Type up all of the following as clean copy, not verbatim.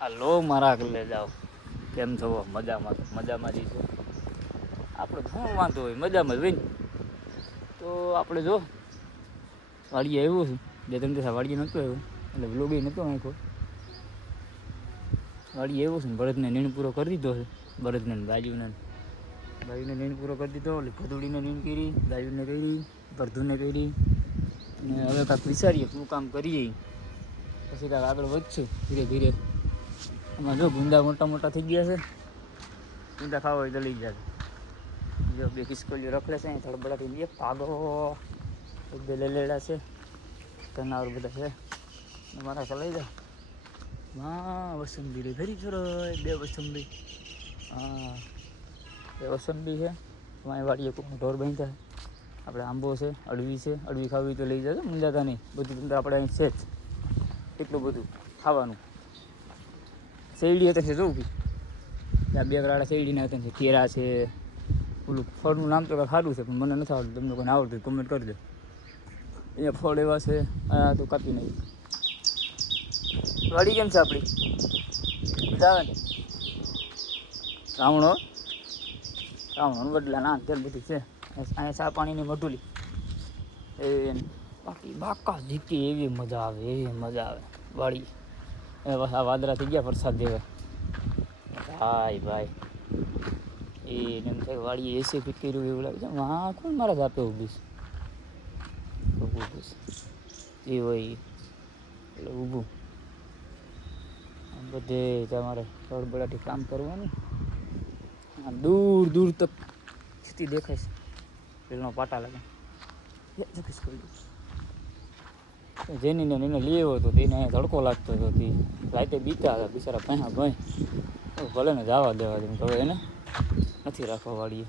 હાલો મારા ઘરે જાઓ. કેમ છો? મજામાં? મજામાં જ છે આપણે. શું વાંધો હોય, મજામાં જ હોય ને. તો આપણે જો વાડીએ આવ્યું છે. બે ત્રણ દિવસ વાડીએ નહોતું આવ્યું એટલે વ્લોગ નહોતો નાખ્યો. વાડીએ આવ્યું છે ને બળદને નીણ પૂરો કરી દીધો છે. બળદને બાજુને નીણ પૂરો કરી દીધો. એટલે ગધુડીને નીણ કરી, ગાયુને કરી, ભરધુને કરી. અને હવે કાંઈક વિચારીએ શું કામ કરીએ, પછી કાંઈક આગળ વધશું ધીરે ધીરે. એમાં જો ગુંદા મોટા મોટા થઈ ગયા છે. ગુંદા ખાવા હોય તો લઈ જાય. જો બે કિસ્કોલીઓ રખડે છે. અહીં થડબડાથી એક ભાગો બે લેલેડા છે. જનાવર બધા છે. મારા તો લઈ જાય. હા વસંતી રે ઘરી છોરો બે વસંતી. હા એ વસંતી છે. તમારી વાડીએ કોઈ ઢોર બાંધ્યા આપણે. આંબો છે, અડવી છે. અડવી ખાવી તો લઈ જજો, મૂંઝાતા નહીં. બધું તમને આપણે અહીં છે જ એટલું બધું ખાવાનું. શેરડી હતા છે જોઉં ત્યાં બે કરાડા શેરડીના હતા છે. કેરા છે. ઓલું ફળનું નામ તો કાંઈ સારું છે પણ મને નથી આવડતું. તમને કોઈને આવડતું કમેન્ટ કરી દો. અહીંયા ફળ એવા છે. આ તો કાપી નહીં. વાડી કેમ છે આપણી? મજા આવે ને? રાવણો બદલા ના તેલ બધી છે. અહીંયા ચા પાણીની મઢુલી એ બાકી બાકા જીતી એવી મજા આવે, એવી મજા આવે વાડી. આ વાદળા થઈ ગયા વરસાદ જેવા. ભાઈ એ એમ થાય વાડીએ એસી ફિટ કર્યું એવું લાગે છે. વાં કોણ મારા જાપે ઊભી છે એ હોય એટલે ઊભું. બધે તમારે બળબડાટી કામ કરવાનું. દૂર દૂર તક સ્થિતિ દેખાય છે. પેલનો પાટા લાગે જેની ને એને લઈ આવ્યો હતો તેને અહીંયા તડકો લાગતો હતો. તે રાતે બીતા હતા બિચારા પહેલા ભાઈ. ભલે ને જવા દેવા દે તો એને નથી રાખવા વાળીએ.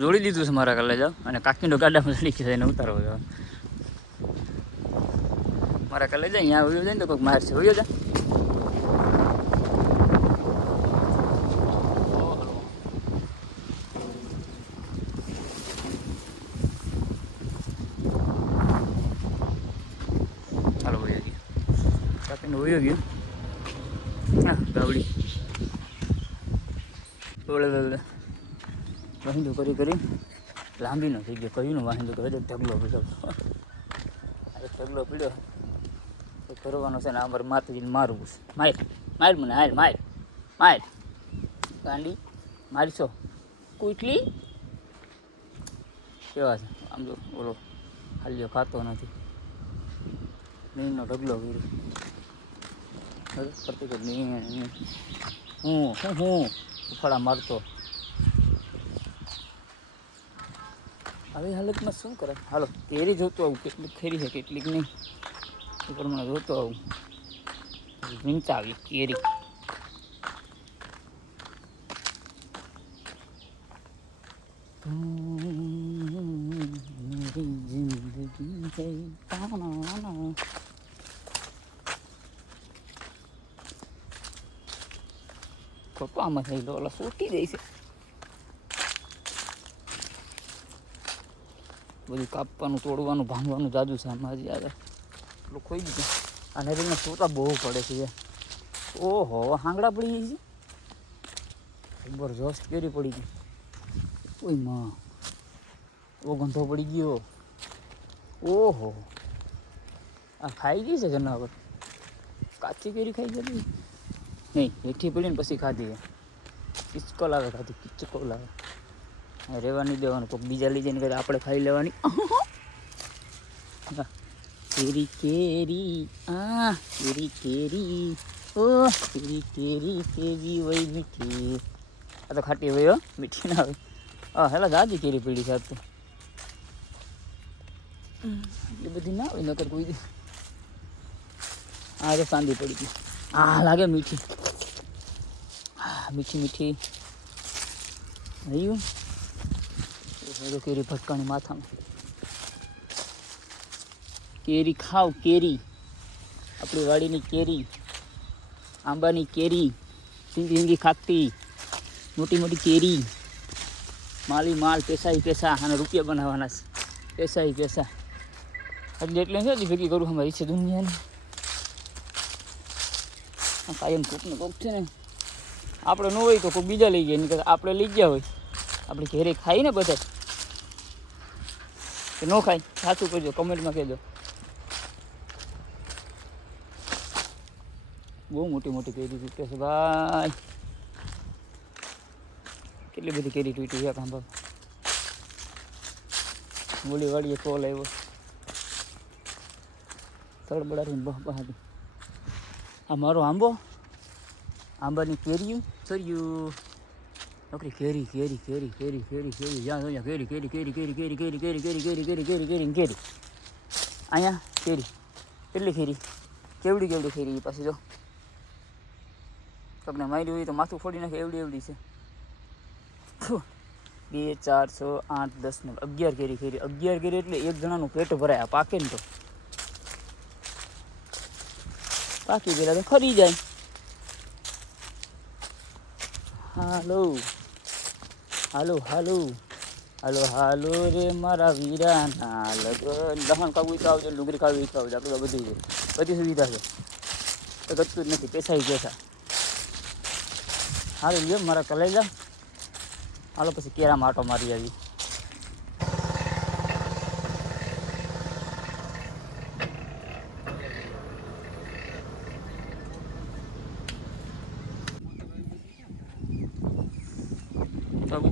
જોડી દીધું છે મારા કલે જાવ. અને કાકીનો ગાડામાં ચડી છે એને ઉતારવા જવા. મારા કલે જાય અહીંયા ઉયો જાય ને તો કોઈક માર છે. ઉયો જાય ચાલો ઉયો ગયો. કાકીનો ઉયો ગયો. હા ગાવડી ઓળે વાહિંદો કરી લાંબી ન થઈ ગયો. કયું વાહિંદો કરે છે? ઢગલો પીડ્યો. અરે ઢગલો પીડ્યો એ કરવાનો છે ને. અમારે માતાજીને મારવું છે. માર મને માર ગાંડી મારીશો કુટલી કેવા છે આમ જો. ઓલો હાલ્યો ખાતો નથી. નીણનો ઢગલો કર્યો પ્રતિક નીણ હું ઉફાળા મારતો. આવી હાલતમાં શું કરે? હાલો કેરી જોતો આવું. કેટલીક ખેરી છે કેટલીક નહીં એ પ્રમાણે જોતો આવું. વીંચા આવી કેરી. ખોટવામાં થઈ લો ઓલા સૂકી દઈ છે. બધું કાપવાનું, તોડવાનું, ભાંગવાનું જાદુ છે આમાં. હજી આગળ એટલું ખોઈ દીધું. આ નદીને સોતા બહુ પડે છે. ઓહો હાંગડા પડી ગઈ છે. જબરજસ્ત કેરી પડી ગઈ. ઓય માં ઓ ગંધો પડી ગયો. ઓહો આ ખાઈ ગઈ છે જનાવર. કાચી કેરી ખાઈ ગઈ નહીં. હેઠી પડી ને પછી ખાધી. કિચકો લાવે ખાધી. કિચકો લાવે રહેવા નહીં દેવાનું. કોઈક બીજા લઈ જઈને આપણે ખાઈ લેવાની. કેરી કેરી કેરી ઓ કેરી કેવી હોય મીઠી. આ તો ખાટી હોય હો, મીઠી ના હોય. હા હેલા દાદી કેરી પડી છે. તો એટલી બધી ના હોય નકર કોઈ. આ તો સાંદી પડી ગઈ. હા લાગે મીઠી. મીઠી રહ્યું. કેરી ભટકાણી માથામાં. કેરી ખાવ કેરી. આપણી વાડીની કેરી આંબાની કેરી સીંગી સીંગી ખાકતી મોટી મોટી કેરી માલી માલ પૈસા અને રૂપિયા બનાવવાના છે પૈસા એટલે એટલે છે ભેગી કરું અમારી છે દુનિયાને કાયમ કોકને કોક છે ને આપણે ન હોય તો કોઈ બીજા લઈ ગયા નહીં આપણે લઈ ગયા હોય આપણે ઘેરે ખાઈ ને બધા કે ન ખાય સાચું કરજો કમેન્ટમાં કહેજો બહુ મોટી મોટી કેરી તૂટે છે ભાઈ કેટલી બધી કેરી તૂટી છે કાંબા બોલી વાળીએ કોલ આવ્યો તડબડારીને બહાદી આ મારો આંબાની કેરીયું ચર્યું નોકરી કેરી જ્યાં અહીંયા કેરી અહીંયા કેરી કેટલી કેરી કેવડી કેરી પાછી જો તમને મારી હોય તો માથું ફોડી નાખે એવડી છે 2 4 6 8 10 11 કેરી 11 કેરી એટલે એક જણાનું પેટ ભરાય આ પાકે ને તો પાકી ગયેલા તો ખરી જાય હાલો રે મારા વીરાના લગન લહણ ખાવું તો આવજો ડુંગળી ખાવી તો આવજો આપણે બધી સુવિધા છે તો ગતું જ નથી પૈસા હાલો લ્યો મારા કલાઈ હાલો પછી કેરામાં આટો મારી આવી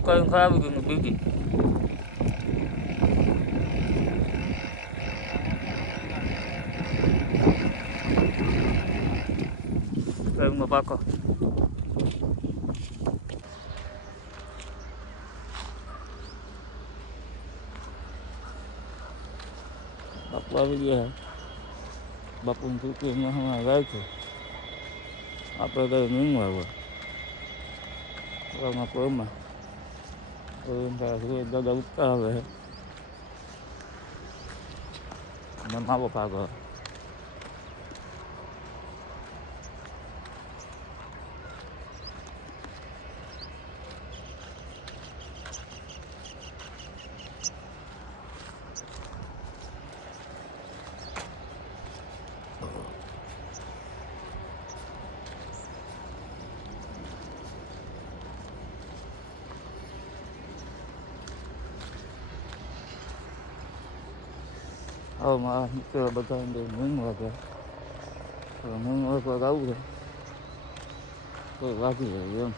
bukan kami gini begini. Kayak nggak pakai. Apa dia? Bapak untuk yang mana lagi? Apa kayak minggu apa? Kalau ngaku mah. Entah tu dah buka apa. Mana apa pakai? Oh mà cái bà con đều muốn ngồi kìa, muốn ngồi qua gấu kìa, có quá gì vậy không?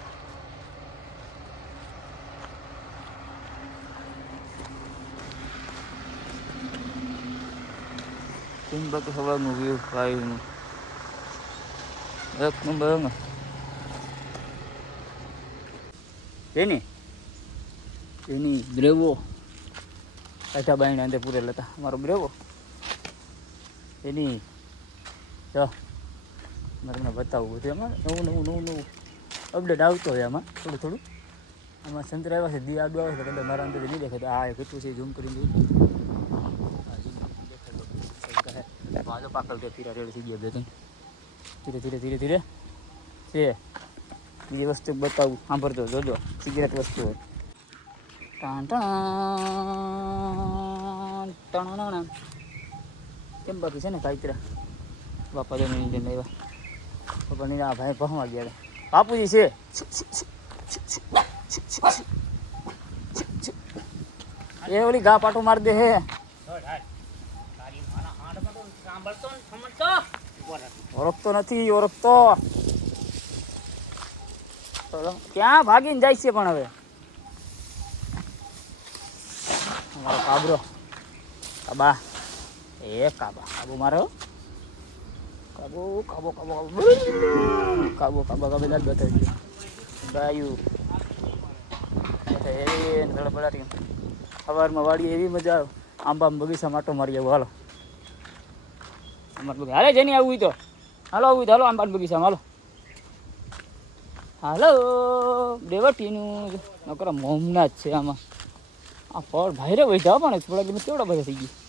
Chúng bắt cái sao mà view cây rất nó bớn à, cái này Brevo, cái thằng bạn này pura lata, મારો Brevo. એની જો મારે તમને બતાવવું હતું એમાં નવું update આવતો હોય આમાં થોડું આમાં સંતરા આવ્યા છે દી આડું આવે છે કદાચ મારા અંદર નહીં દેખાય આ કેટલું છે ઝૂમ કરીને જોઈ દેખાય તો પાકડ કે ધીરે રેડ થઈ ગયા બે ધીરે છે બીજી વસ્તુ બતાવું સાંભળતો જોજો સિગરેટ વસ્તુ હોય ટાણ કેમ બાકી છે ને કાયતરા બાપા જો નહીં આવ્યા પપ્પા નહીં આ ભાઈ ભણવા ગયા બાપુજી છે એ ઓલી ઘા પાટો મારી દે હે ઓળખતો નથી ક્યાં ભાગીને જાય છે પણ હવે અમારો કાબરો કાબા એ કાબો મારો કાબો દાદ બતાવી દે ગાયું ધડબડાટી સવારમાં વાડીએ એવી મજા આવે આંબા બગીચા માટો મારી આવું હાલો અમારે બગીચા હાલે જેની આવવું તો હાલો આંબા બગીચામાં હાલો દેવટીનું નકરા મોમના જ છે આમાં આ ફળ ભાઈરે વૈધા પણ થોડા ગમે કેવડા બધા થઈ ગયું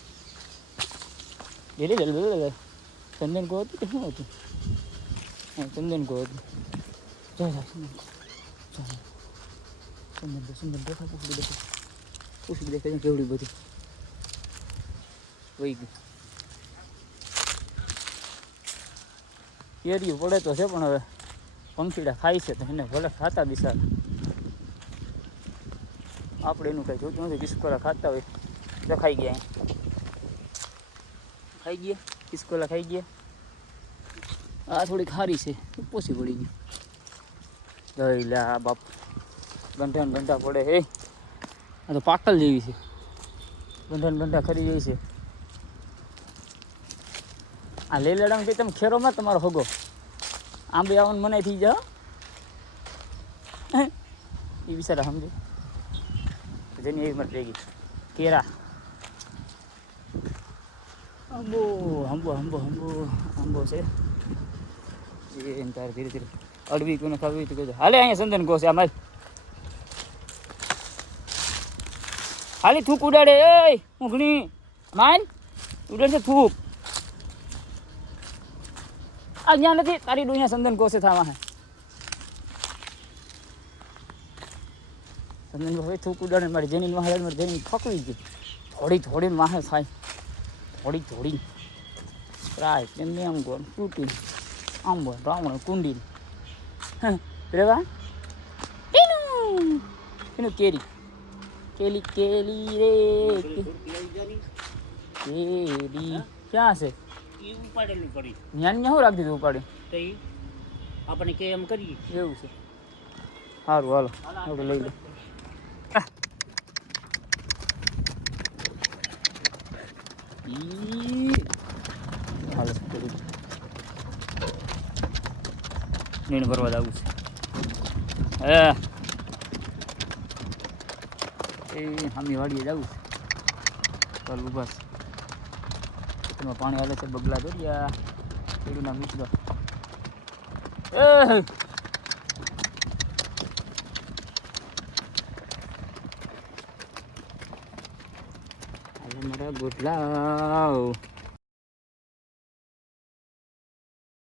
ચંદન કહો હતું કે શું હતું ચંદન કો ચંદન દેખા પૂછડી દેખાય કેવડી બધી વહી ગઈ કેરીઓ પડે તો છે પણ હવે પંખીડા ખાય છે તો એને ભલે ખાતા બિસાર આપણે એનું કાંઈ જોતું નથી કિસ્કોલા ખાતા હોય તો ખાઈ ગયા કિસ્કોલા ખાઈ ગયા આ થોડી ખારી છે પોસી પડી ગઈ દઈ લે આ બાપ ગંઠા પડે હે આ તો પાકલ જેવી છે ગંઠા ખરી જાય છે આ લેલાડામાં કંઈ તમે ખેરોમાં તમારો હગો આંબે આવવાનું મનાઈ થઈ જાઓ એ બિચારા સમજે જેની એવી મત ગઈ કેરા આંબો છે એ તારે ધીરે ધીરે અડવી કોઈને ખાવી તો કહેજો હાલે અહીંયા સંદન કહો છે આમાં હાલી થૂક ઉડાડે એ ઊંઘણી માન ઉડાડે છે થૂક આ જ્યાં નથી તારી ડું સંદન કોસે થવા હે સંદન હવે થૂક ઉડાડે મારી જેની વાહે મારી જેની ફકવી ગઈ થોડી વાહે થાય થોડી રાય તેમને આમ ગોળ તૂટી આમ બોલ રાવણ કુંડી રેવા એનું કેરી રે કેરી ક્યાં છે ઉપાડેલું પડી ન્યા શું રાખી દીધું ઉપાડી તો આપણે કે એમ કરીએ એવું છે સારું હાલો આપણે લઈ લે હાલો નીણ ભરવા જવું છે એ હામી વાડીએ જવું છે ચાલ બસ એમાં પાણી હાલે છે બગલા દોર્યા પેડું મૂકી દો મારા ગોટલા